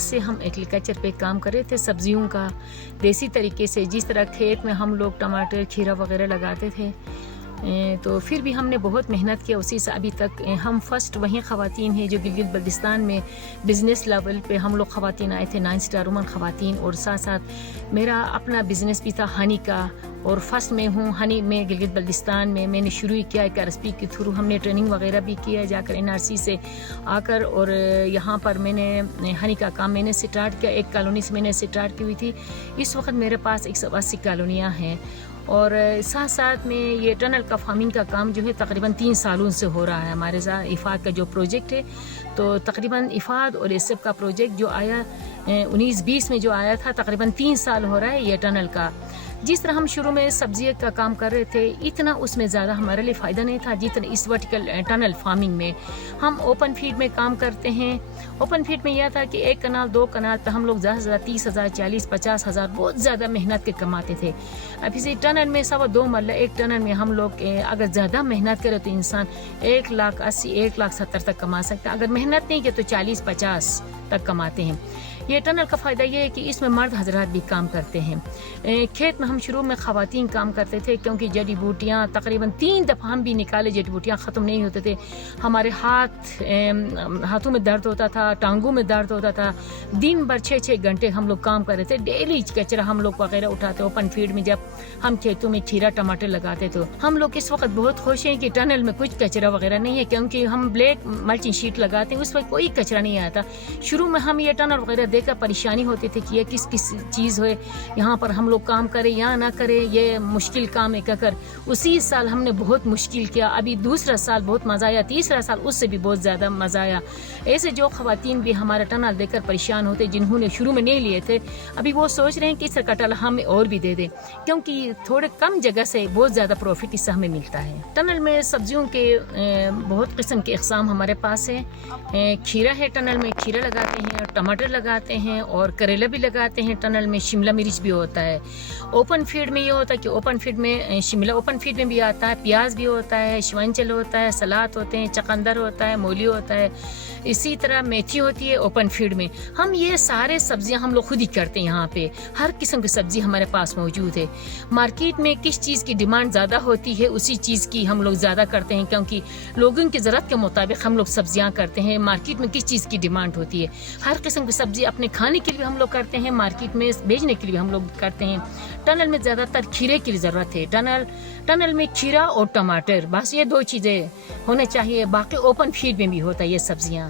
से हम एग्रीकल्चर पे काम कर रहे थे, सब्जियों का देसी तरीके से, जिस तरह खेत में हम लोग टमाटर खीरा वगैरह लगाते थे। तो फिर भी हमने बहुत मेहनत किया उसी से अभी तक हम फर्स्ट वहीं ख़वातीन हैं जो गिलगित बल्तिस्तान में बिज़नेस लेवल पे हम लोग ख़वातीन आए थे, 9 स्टार वुमन ख़वातीन। और साथ साथ मेरा अपना बिज़नेस भी था हनी का, और फर्स्ट में हूँ हनी में गिलगित बल्तिस्तान में मैंने शुरू ही किया RSP के थ्रू। हमने ट्रेनिंग वगैरह भी किया जाकर NRC से आकर, और यहाँ पर मैंने हनी का काम मैंने स्टार्ट किया। एक कॉलोनी से मैंने स्टार्ट की हुई थी। इस वक्त मेरे पास 180 कॉलोनियाँ हैं, और साथ साथ में ये टनल का फार्मिंग का काम जो है तकरीबन 3 सालों से हो रहा है हमारे साथ। इफ़ाद का जो प्रोजेक्ट है, तो तकरीबन इफ़ाद और SF का प्रोजेक्ट जो आया 19-20 में जो आया था, तकरीबन 3 साल हो रहा है ये टनल का। जिस तरह हम शुरू में सब्जी का काम कर रहे थे, इतना उसमें ज़्यादा हमारे लिए फ़ायदा नहीं था जितना इस वर्टिकल टनल फार्मिंग में। हम ओपन फीड में काम करते हैं। ओपन फीड में यह था कि 1 कनाल 2 कनाल पे हम लोग ज़्यादा से ज़्यादा 30,000 40,000 50,000 बहुत ज़्यादा मेहनत के कमाते थे। अब इसी टनल में 2.25 मरला एक टनल में हम लोग अगर ज़्यादा मेहनत करे तो इंसान 1,80,000 1,70,000 तक कमा सकता है। अगर मेहनत नहीं किया तो 40-50 तक कमाते हैं। ये टनल का फ़ायदा ये है कि इसमें मर्द हजरात भी काम करते हैं। खेत में हम शुरू में ख़वातीन काम करते थे, क्योंकि जड़ी बूटियाँ तकरीबन 3 दफ़ा हम भी निकाले, जड़ी बूटियाँ ख़त्म नहीं होते थे। हमारे हाथों में दर्द होता था, टांगों में दर्द होता था। दिन भर 6-6 घंटे हम लोग काम कर रहे थे। डेली कचरा हम लोग वगैरह उठाते। ओपन फील्ड में जब हम खेतों में खीरा टमाटर लगाते तो हम लोग इस वक्त बहुत खुश हैं कि टनल में कुछ कचरा वगैरह नहीं है, क्योंकि हम ब्लैक मल्चिंग शीट लगाते हैं, उस वक्त कोई कचरा नहीं आता। शुरू में हम ये टनल वगैरह देखकर परेशानी होती थी कि ये किस चीज़ है, यहाँ पर हम लोग काम करें या ना करें, ये मुश्किल काम है कहकर। उसी साल हमने बहुत मुश्किल किया। अभी दूसरा साल बहुत मज़ा आया, तीसरा साल उससे भी बहुत ज़्यादा मज़ा आया। ऐसे जो ख़वातीन भी हमारा टनल देखकर परेशान होते, जिन्होंने शुरू में नहीं लिए थे, अभी वो सोच रहे हैं कि इसका टनल हमें और भी दे दें, क्योंकि थोड़े कम जगह से बहुत ज़्यादा प्रॉफिट इससे हमें मिलता है। टनल में सब्जियों के बहुत किस्म के अक़साम हमारे पास है। खीरा है, टनल में खीरा लगाते हैं, टमाटर लगाते हैं, और करेला भी लगाते हैं। टनल में शिमला मिर्च भी होता है। ओपन फील्ड में ये होता है कि ओपन फील्ड में शिमला ओपन फील्ड में भी आता है, प्याज भी होता है, शिवंचल होता है, सलाद होते हैं, चकंदर होता है, मूली होता है, इसी तरह मेथी होती है ओपन फील्ड में। हम ये सारे सब्जियां हम लोग खुद ही करते हैं। यहाँ पे हर किस्म की सब्जी हमारे पास मौजूद है। मार्केट में किस चीज़ की डिमांड ज़्यादा होती है उसी चीज़ की हम लोग ज़्यादा करते हैं, क्योंकि लोगों की ज़रूरत के मुताबिक हम लोग सब्जियां करते हैं। मार्केट में किस चीज़ की डिमांड होती है, हर किस्म की सब्जी अपने खाने के लिए हम लोग करते हैं, मार्केट में बेचने के लिए हम लोग करते हैं। टनल में ज़्यादातर खीरे की ज़रूरत है। टनल में खीरा और टमाटर, बस ये 2 चीज़ें होने चाहिए। बाकी ओपन फील्ड में भी होता है ये सब्जियाँ।